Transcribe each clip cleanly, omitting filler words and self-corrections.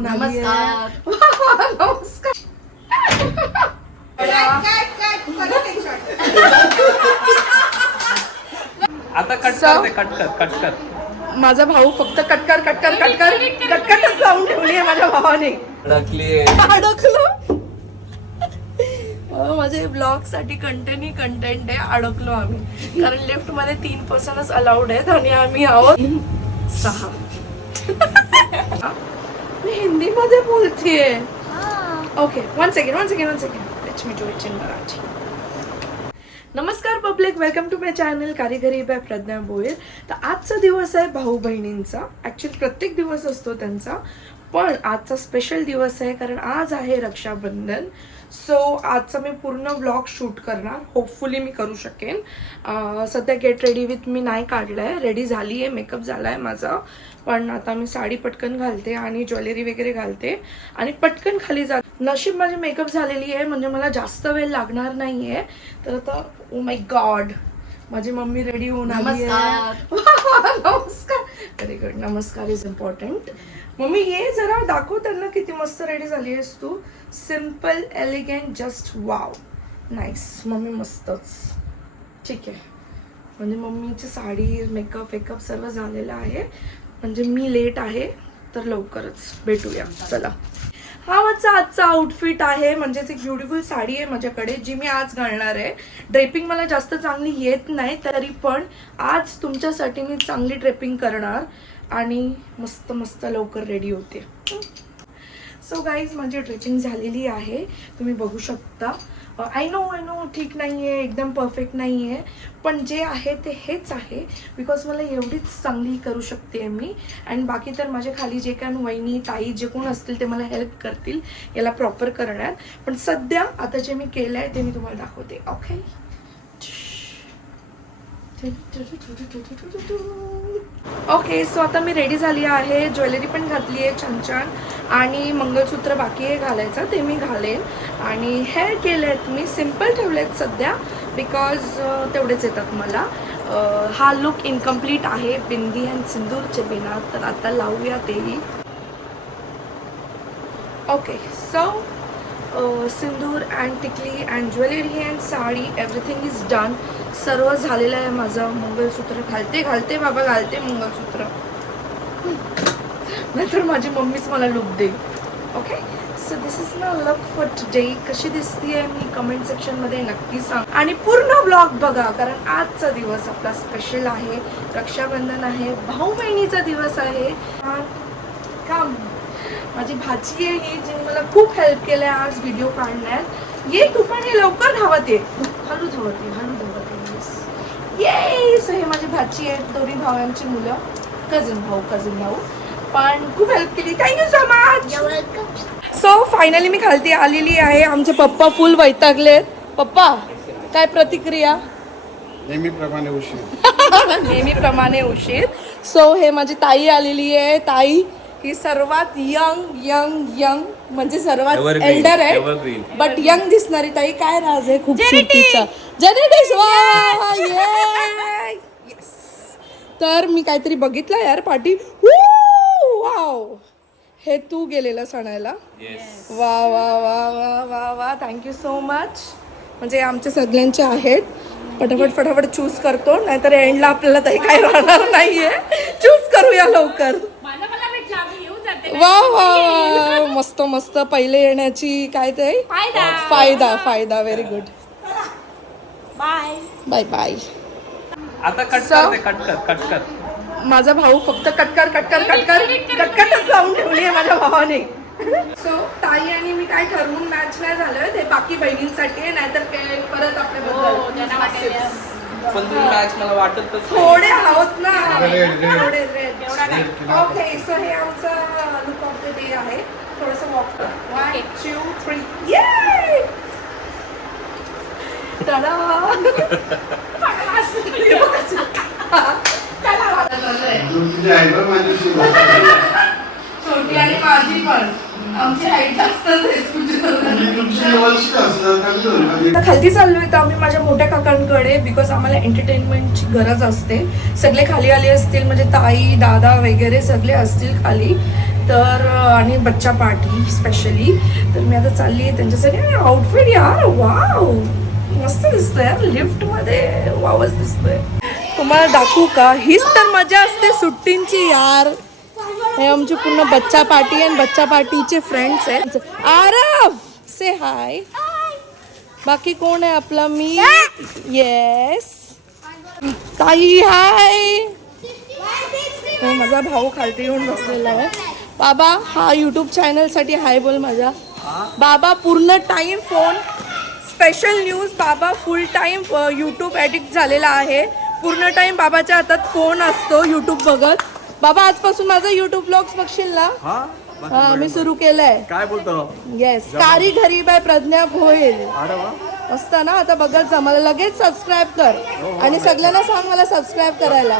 नमस्कार. नमस्कार. आता कट कर. माझा भाऊ फक्त कटकटच लावून ठेवली आहे माझ्या भावाने. अडकलो. माझे ब्लॉग साठी कंटेंट आहे. अडकलो आम्ही कारण लिफ्ट मध्ये 3 पर्सनच अलाउड आहेत आणि आम्ही आहोत 6. मी हिंदी मध्ये बोलतीये. Okay, one second. Let's me do it in Marathi. नमस्कार public, welcome to my channel Karigari by Pradnya Bhoyar. तर आजचा दिवस आहे भाऊ बहिणींचा. ॲक्च्युली प्रत्येक दिवस असतो त्यांचा, पण आजचा स्पेशल दिवस आहे कारण आज आहे रक्षाबंधन. सो आजचा मी पूर्ण व्लॉग शूट करणार. होपफुली मी करू शकेन. सध्या गेट रेडी विथ मी नाही काढलं आहे. रेडी झाली आहे, मेकअप झाला आहे माझा, पण आता मी साडी पटकन घालते आणि ज्वेलरी वगैरे घालते आणि पटकन खाली जाते. नशीब माझी मेकअप झालेली आहे, म्हणजे मला जास्त वेळ लागणार नाही आहे. तर आता ओ माय गॉड, माझी मम्मी रेडी होऊन आली आहे. नमस्कार. Very good. Namaskar is important. Mummy ये जरा दाखव त्यांना किती मस्त रेडी झाली आहेस तू. Simple, elegant, just wow, nice. Mummy मस्तच. ठीक आहे, म्हणजे मम्मीची साडी, मेकअप सर्व झालेलं आहे. म्हणजे मी लेट आहे, तर लवकरच भेटूया. चला. हा माझा आजचा आउटफिट आहे. म्हणजेच एक ब्युटिफुल साडी आहे माझ्याकडे, जी मी आज घालणार आहे. ड्रेपिंग मला जास्त चांगली येत नाही, तरी पण आज तुमच्यासाठी मी चांगली ड्रेपिंग करणार आणि मस्त मस्त लवकर रेडी होते. सो गाईज, माझी ड्रेपिंग झालेली आहे, तुम्ही बघू शकता. आय नो ठीक नाही आहे, एकदम परफेक्ट नाही आहे, पण जे आहे ते हेच आहे. बिकॉज मला एवढीच चांगली करू शकते मी. अँड बाकी तर माझ्या खाली जे काय वहिनी, ताई जे कोण असतील ते मला हेल्प करतील याला प्रॉपर करण्यात. पण सध्या आता जे मी केलं आहे ते मी तुम्हाला दाखवते. ओके. ओके, सो आता मी रेडी झाली आहे. ज्वेलरी पण घातली आहे छान आणि मंगळसूत्र बाकी आहे घालायचं, ते मी घालेन. आणि हेअर केले आहेत मी, सिम्पल ठेवले आहेत सध्या, बिकॉज तेवढेच येतात मला. हा लुक इनकम्प्लीट आहे बिंदी अँड सिंदूरचे बिना, तर आता लावूया तेही. ओके, सो सिंदूर अँड टिकली and jewellery and sari, everything is done. सर्व झालेलं आहे माझं. मंगळसूत्र घालते बाबा, घालते मंगळसूत्र, नाहीतर माझी मम्मीच मला लुक देईल. Okay, so this is my look for today. कशी दिसतीये मी कमेंट सेक्शनमध्ये नक्की सांग आणि पूर्ण व्लॉग बघा, कारण आजचा दिवस आपला स्पेशल आहे. रक्षाबंधन आहे, भाऊ बहिणीचा दिवस आहे. काम माझी भाची आहे ही, जी मला खूप हेल्प केलं आहे आज व्हिडिओ काढण्यात. ये तू पण, हे लवकर धावत ये, हळू धावत ये. ये. सो हे माझी भाची आहेत, दोन्ही भावांची मुलं, कझन भाऊ पण खूप हेल्प केली. Thank you so much. So finally मी खालती आलेली आहे. आमचे पप्पा फुल वैतागलेत. पप्पा, काय प्रतिक्रिया? नेहमीप्रमाणे उशीर. सो हे माझी ताई आलेली आहे. ताई ही सर्वात यंग म्हणजे सर्वात एल्डर आहे, बट यंग दिसणारी ताई. काय राज आहे खूप सुट्टीचा. तर मी काहीतरी बघितलं यार पाठी. वाव, हे तू गेलेला सणायला. वा वा वा वा वा वा, थँक्यू सो मच. म्हणजे आमच्या सगळ्यांचे आहेत. फटाफट चूज करतो, नाहीतर एंडला आपल्याला ताई काही राहणार नाहीये. चूज करूया लवकर. वा वा वा, मस्त. पहिले येण्याची काय ते फायदा. Very good. बाय. आता कट कर. माझा भाऊ फक्त कटकटच लावून ठेवली आहे माझ्या भावाने. सो ताई आणि मी काय ठरवून मॅच नाही झालं, ते बाकी बहिणींसाठी आहे, नाहीतर काय परत आपल्याबद्दल. पण तुम्ही मॅच मला वाटत थोडे आहोत ना, थोडे रेड. ओके, सो हे आमचं लुक ऑफ द डे आहे. थोडंसं वॉक कर. 1 2 3 ये. छोटी छोटी आणि माझी पण आमची हाईट जास्तच आहे खाली चाललोय तर आम्ही माझ्या मोठ्या काकांकडे बिकॉज आम्हाला एंटरटेनमेंटची गरज असते. सगळे खाली आले असतील म्हणजे ताई दादा वगैरे सगळे असतील खाली तर आणि बच्चा पार्टी स्पेशली. तर मी आता चालली आहे त्यांच्यासाठी. आउटफिट यार वाव मस्त दिसतोय यार. लिफ्ट मध्ये वावच दिसतोय. तुम्हाला दाखवू का? हीच तर मजा असते सुट्टींची यार. हे आमची पूर्ण बच्चा पार्टी आणि बच्चा पार्टीचे फ्रेंड्स आहेत. आरव से हाय. बाकी कोण आहे आपला? मी येस ताई हाय. माझा भाऊ खालती येऊन बसलेला आहे. बाबा हा यूट्यूब चॅनलसाठी हाय बोल माझ्या. बाबा पूर्ण टाइम फोन. स्पेशल न्यूज बाबा फुल टाइम यूट्यूब एडिट झालेला आहे. पूर्ण टाइम बाबाच्या हातात फोन असतो यूट्यूब बघत. बाबा आजपासून माझा यूट्यूब ब्लॉग्स बघशील ना? हा मी सुरू केलंय. काय बोलतो? येस कारी घरी बाय प्रज्ञा भोईल असतं ना. आता बघत जा मला लगेच सबस्क्राईब कर आणि सगळ्यांना सांग मला सबस्क्राईब करायला.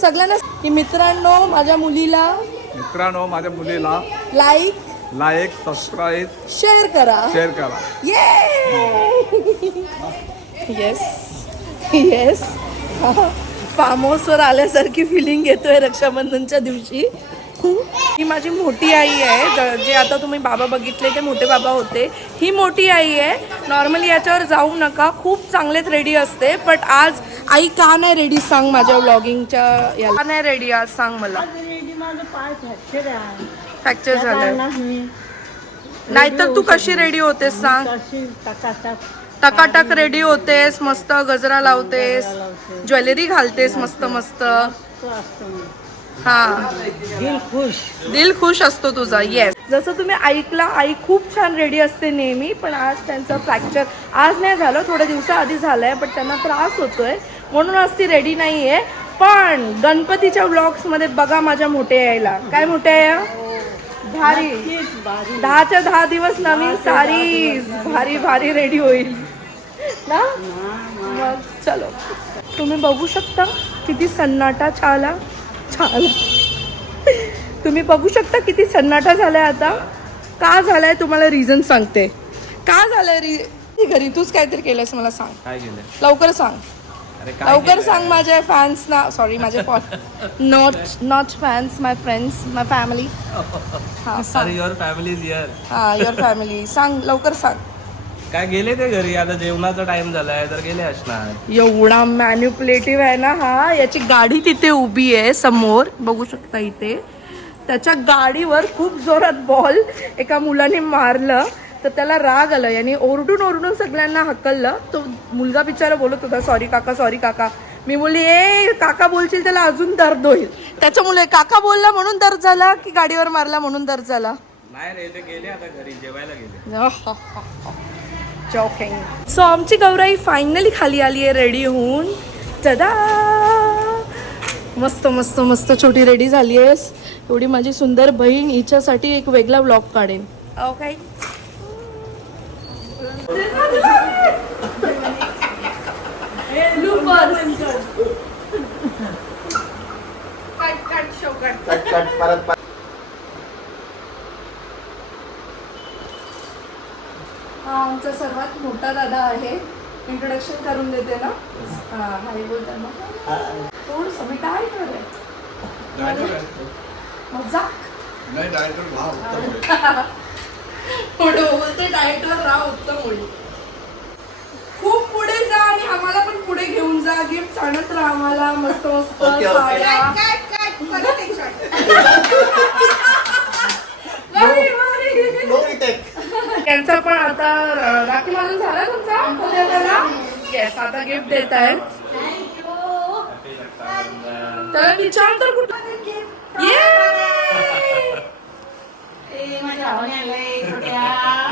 सगळ्यांना की मित्रांनो माझ्या मुलीला लाईक सबस्क्राईब शेअर करा. येस येस फार्म हाऊसवर आल्यासारखी फिलिंग येतोय रक्षाबंधनच्या दिवशी. ही माझी मोठी आई आहे. जे आता तुम्ही बाबा बघितले ते मोठे बाबा होते. ही मोठी आई आहे. नॉर्मली याच्यावर जाऊ नका खूप चांगलेच रेडी असते. बट आज आई का नाही रेडी सांग माझ्या व्लॉगिंगच्या याला. का नाही रेडी आज सांग मला? फ्रॅक्चर झालंय नाहीतर तू कशी रेडी होतेस सांग? टकाटक रेडी होतेस मस्त गजरा लावतेस ज्वेलरी घालतेस मस्त मस्त. हा दिल खुश असतो तुझा. येस जसं तुम्ही ऐकला आई खूप छान रेडी असते नेहमी. पण आज त्यांचं फ्रॅक्चर आज नाही झालं थोड्या दिवसाआधी झालंय. बट त्यांना त्रास होतोय म्हणून आज ती रेडी नाहीये. पण गणपतीच्या व्लॉग्स मध्ये बघा माझ्या मोठ्या यायला. काय मोठ्या या भारी 10च्या 10 दिवस नवीन साडी भारी भारी रेडी होईल ना. मग चलो तुम्ही बघू शकता किती सन्नाटा छाला. तुम्ही बघू शकता किती सन्नाटा झालाय आता. का झालाय तुम्हाला रिझन सांगते. का झालंय घरी तूच काहीतरी केलंस मला सांग. काय केलं? लवकर सांग. लवकर सांग माझ्या फॅन्सना. सॉरी माझे not fans my friends my family. Your family is here. हा युअर फॅमिली सांग लवकर सांग. काय गेले ते घरी? आता जेवणाचा टाइम झालाय तर गेले असणार. एवढा मॅन्युप्युलेटिव्ह आहे ना हा. याची गाडी तिथे उभी आहे समोर बघू शकता इथे. त्याच्या गाडीवर खूप जोरात बॉल एका मुलाने मारलं तर त्याला राग आला. याने ओरडून ओरडून सगळ्यांना हकललं. तो मुलगा बिचारा बोलत होता सॉरी काका. मी बोलली ए काका बोलशील त्याला अजून दर्द होईल. त्याच्यामुळे काका बोलला म्हणून दर्द झाला की गाडीवर मारला म्हणून दर्द झाला? नाही रे ते गेले आता घरी जेवायला गेले. जॉकिंग. सो आमची गौराई फायनली खाली आली आहे रेडी होऊन. दादा मस्त मस्त मस्त छोटी रेडी झाली आहेस. एवढी माझी सुंदर बहीण. हिच्यासाठी एक वेगळा व्लॉग काढेन. ओके हा आमचा सर्वात मोठा दादा आहे. इंट्रोडक्शन करून देते ना. हा हाय बोलताना थोडस मी काय करे मजाक बोलते डायटवर राहा उत्तम होईल. खूप पुढे जा आणि आम्हाला पण पुढे घेऊन जा. गिफ्ट आणत राहा आम्हाला मस्त मस्त साड्या. त्यांचा पण आता राखी बांधून झाला तुमचा. येस आता गिफ्ट देत आहेत. तर विचार तर कुठं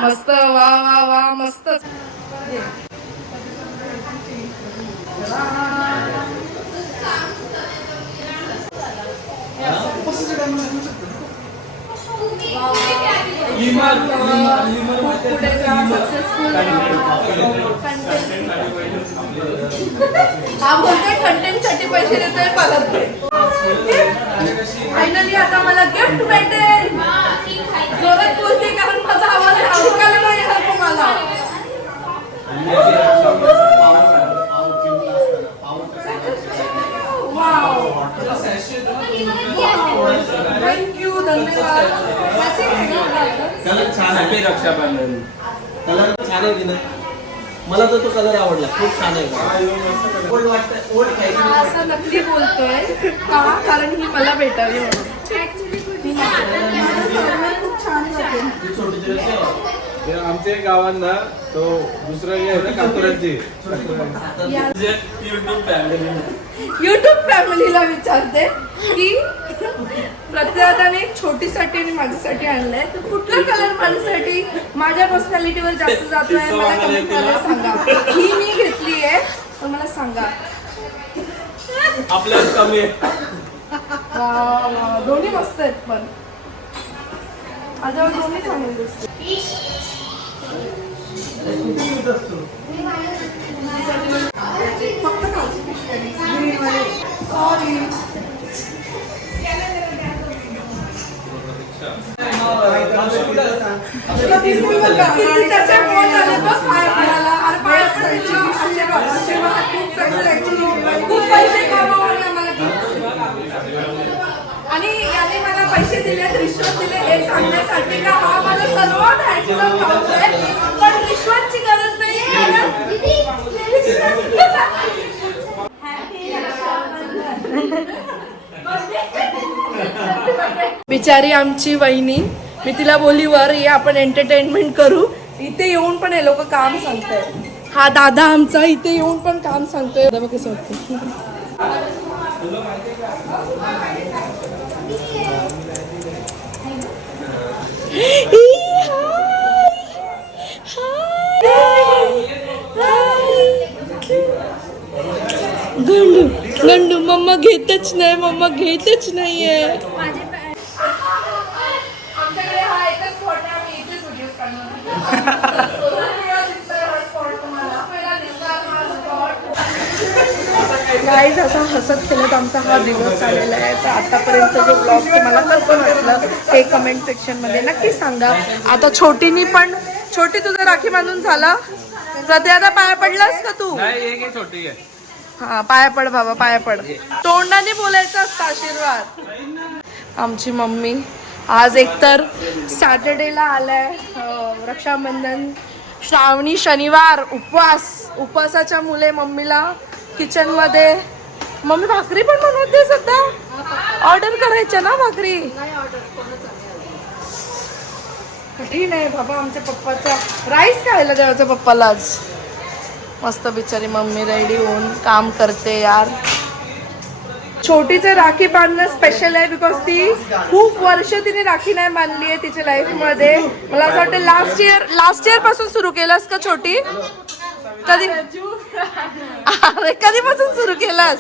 मस्त वा वा वा मस्त. हा बोलतोय कंटेंट साठी पैसे देतोय पालक. फायनली आता मला गिफ्ट भेटेल. जोरात बोलते कारण माझा आवाज ऐकायला नाही येणार तुम्हाला. थँक्यू, धन्यवाद. कलर छान आहे. रक्षाबंधन कलर छान आहे की नाही? मला तर तो कलर आवडला, खूप छान आहे. ओल्ड वाटतं, ओल्ड हा फॅशन. असं नकली बोलतोय का? कारण ही मला भेटावी म्हणून. खूप छान वाटेल. ते आमच्या गावांना तो दुसरा हे आहे ना कातुरांची. युट्यूब फॅमिलीला विचारते की प्रत्येकाने एक छोटीसाठी आणि माझ्यासाठी आणलंय, तर कुठला कलर माझ्यासाठी माझ्या पर्सनॅलिटीवर जास्त जातोय मला कमेंट करायला सांगा. ही मी घेतली आहे तर मला सांगा. आपल्याला कमी आहे. दोन्ही मस्त आहेत पण माझ्यावर दोन्ही चांगले दिसते. फक्त सॉरी. त्याच्या फोन आले बघ पाय पडायला. अरे पाय पडायचे आशीर्वाद खूप सक्सेस. खूप पैसे कमावले आम्हाला आणि याने मला पैसे दिले, रिश्वत दिले हे सांगण्यासाठी का हा मला सर्वात हँडसम भाऊ आहे. पण रिश्वतची गरज नाही. बिचारी आमची वहिनी, मी तिला बोलली वर ये आपण एंटरटेनमेंट करू. इथे येऊन पण हे लोक काम सांगताय. हा दादा आमचा इथे येऊन पण काम सांगतोय. दादा कसं वाटतं? गंडू गंडू मम्मा घेतच नाही, मम्मा घेतच नाहीये. आमच्याकडे हा एकच स्पॉट आहे, आम्ही इथेच व्हिडिओ काढणार. गाईज असं हसत खेळत आमचा हा दिवस आलेला आहे. तर आतापर्यंत जो ब्लॉग तुम्हाला कसं वाटलं हे कमेंट सेक्शनमध्ये नक्की सांगा. आता छोटीनी पण, छोटी तुझा राखी बांधून झाला. सध्या पाया पडलास का तू? नाही, एक आहे छोटी आहे. हा पाया पड बाबा, पाया पड. तोंडाने बोलायचा असतं आशीर्वाद. आमची मम्मी आज एकतर सॅटर्डेला आलाय रक्षाबंधन, श्रावणी शनिवार, उपवासाच्या मुले मम्मीला किचन मध्ये. मम्मी भाकरी पण बनवते सध्या. ऑर्डर करायच्या ना भाकरी. कठीण आहे बाबा आमच्या पप्पाचा. राईस खायला द्यायचं पप्पाला आज. मस्त बिचारी मम्मी रेडी होऊन काम करते यार. छोटीचं राखी बांधणं स्पेशल आहे बिकॉज ती खूप वर्ष तिने राखी नाही बांधली आहे तिच्या लाईफ मध्ये. मला असं वाटतं लास्ट इयर पासून सुरू केलास का छोटी? कधी अरे कधीपासून सुरू केलास?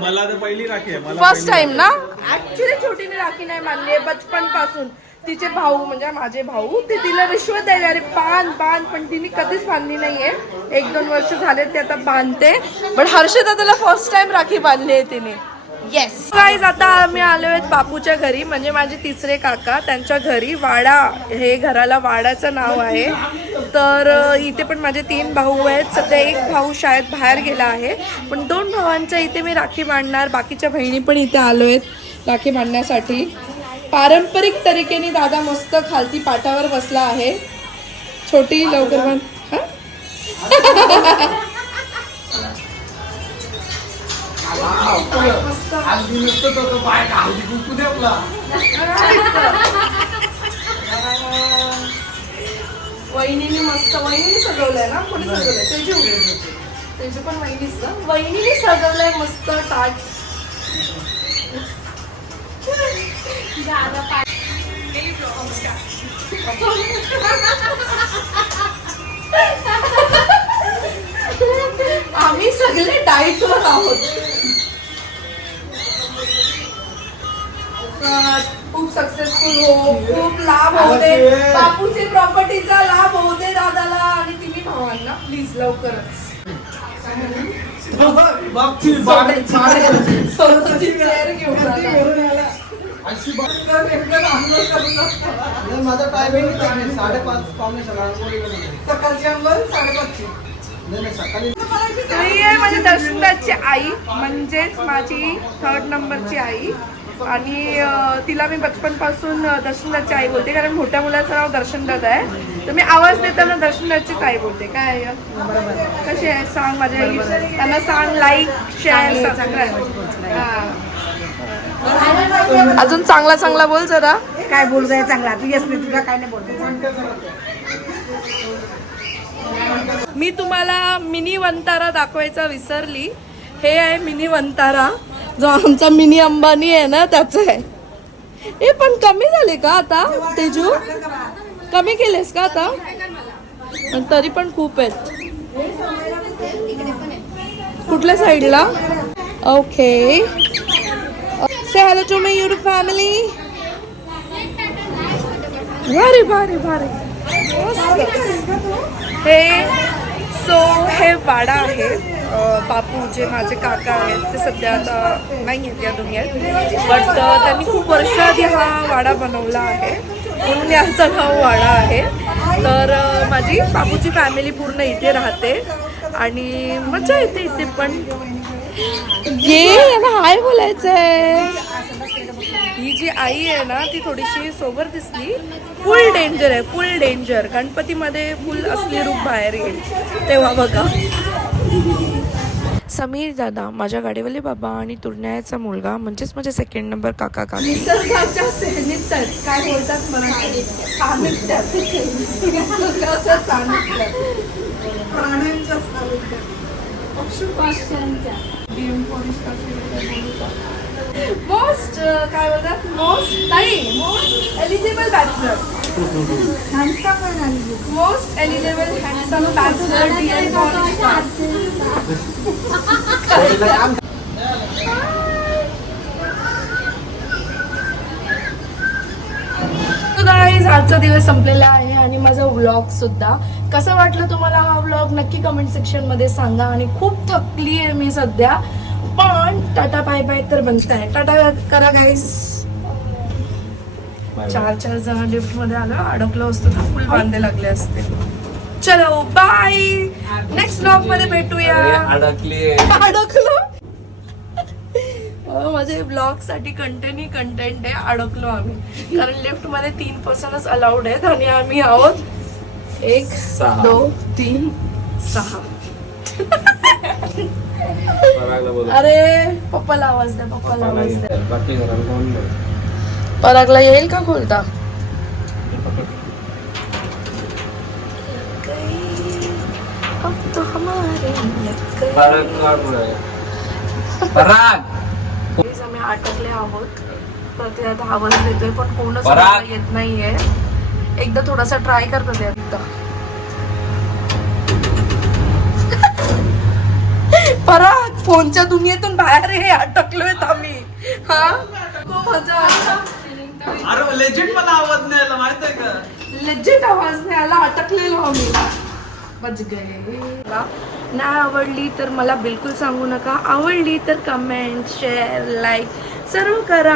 मला तर पहिली राखी आहे. मला फर्स्ट टाइम ना. ऍक्च्युली छोटीने राखी नाही बांधली आहे बचपन पासून. तिचे भाऊ म्हणजे माझे भाऊ ते तिला रिश्वत द्यायला अरे बांध बांध, पण तिने कधीच बांधली नाहीये. 1-2 वर्ष झाले ते आता बांधते. पण हर्षदादाला फर्स्ट टाइम राखी बांधली आहे तिने. येस गाईज, आता आम्ही आलो आहेत बापूच्या घरी, म्हणजे माझे तिसरे काका त्यांच्या घरी. वाडा, हे घराला वाडाचं नाव आहे. तर इथे पण माझे 3 भाऊ आहेत. सध्या एक भाऊ शाळेत बाहेर गेला आहे, पण 2 भावांच्या इथे मी राखी बांधणार. बाकीच्या बहिणी पण इथे आलो आहेत राखी बांधण्यासाठी. पारंपरिक तरीकेने दादा मस्त खालती पाटावर बसला आहे. छोटी लवकर बांध. वहिनीने मस्त, वहिनीने सजवलंय ना. कोणी सजवलंय? त्याची पण वहिनीच ना. वहिनीने सजवलंय मस्त ताट. आम्ही सगळे डाएटवर आहोत. खूप सक्सेसफुल हो, खूप लाभ होऊ दे. बापूची प्रॉपर्टीचा लाभ होऊ दे दादाला आणि तिन्ही भावांना. प्लीज लवकरच. स्वतःची chair घेऊन आला. माझा टायमिंग 5:30 सकाळची अंघोळ 5:30. सकाळी ही आहे माझी दर्शनदाची आई, म्हणजेच माझी 3rd नंबरची आई. आणि तिला मी बचपनपासून दर्शनदाची आई बोलते, कारण मोठ्या मुलाचं नाव दर्शनदात आहे. तर मी आवाज देताना दर्शनदाचीच आई बोलते. काय आहे कशी आहे सांग माझ्या आई. त्यांना सांग लाईक शेअर सबस्क्राईब. अजून चांगला चांगला बोल जरा. काय बोलू जाय चांगला तू येस नाही तुला काय नाही बोलतो. मी तुम्हाला मिनी वंतारा दाखवायचा विसरली. हे आहे मिनी वंतारा, जो आमचा मिनी अंबानी आहे ना त्याचा आहे. हे पण कमी झाले का आता तेजू? कमी केलेस का आता? पण तरी पण खूप आहेत. कुठल्या साईडला? Okay. Say hello to my YouTube family. भारी भारी भारी. हे वाडा आहे. बापू जे माझे काका आहेत ते सध्या आता नाही आहेत या दुनियेत, बट त्यांनी खूप वर्ष आधी हा वाडा बनवला आहे, म्हणून याचा नाव वाडा आहे. तर माझी बापूची फॅमिली पूर्ण इथे राहते आणि मजा येते इथे पण. यांना हाय बोलायचं आहे. ही जी आई आहे ना ती थोडीशी सोबर दिसली. फुल डेंजर आहे, फुल डेंजर. गणपतीमध्ये फुल असली रूप बाहेर येईल तेव्हा बघा. समीर दादा, माझ्या गाडीवाले बाबा आणि तुरण्याचा मुलगा, म्हणजेच माझे 2nd नंबर काका काकी. निसर्गाच्या सानिध्यात काय बोलतात मराठी? सानिध्यात. निसर्गाच्या सानिध्यात, प्राण्यांच्या सानिध्यात, पशुपक्ष्यांच्या. मोस्ट काय बोलतात? Most eligible bachelor. Most eligible handsome bachelor dear guys, आजचा दिवस संपलेला आहे आणि माझा व्लॉग सुद्धा. कसं वाटलं तुम्हाला हा व्लॉग नक्की कमेंट सेक्शन मध्ये सांगा. आणि खूप थकली आहे मी सध्या, पण टाटा बाय बाय तर बनत आहे. टाटा करा गाईज. 4 जण लिफ्ट मध्ये आलो, अडकलो असतो तर फुल बांधे लागले असते. चलो बाय, नेक्स्ट व्लॉग मध्ये भेटूया. अडकलो. माझे ब्लॉग साठी कंटेंट आहे. अडकलो आम्ही, कारण लिफ्ट मध्ये 3 पर्सनच अलाउड आहेत आणि आम्ही आहोत 1 2 3 6. अरे पप्पाला आवाज द्या, पप्पाला आवाज द्या. परागला येईल का खोलता? आम्ही अटकले आहोत. तर आवाज देतोय पण कोणच येत नाहीये. एकदा थोडासा ट्राय करतो ते एकदा. पराग, फोनच्या दुनियेतून बाहेर हे अटकलोय आम्ही. हा मजा. अरे लेजिट मला आवाज नाही आला माहित आहे का? लेजिट आवाज नाही आला, अटकलेलो आम्ही. बच गए. नाही आवडली तर मला बिलकुल सांगू नका. आवडली तर कमेंट शेअर लाईक सर्व करा.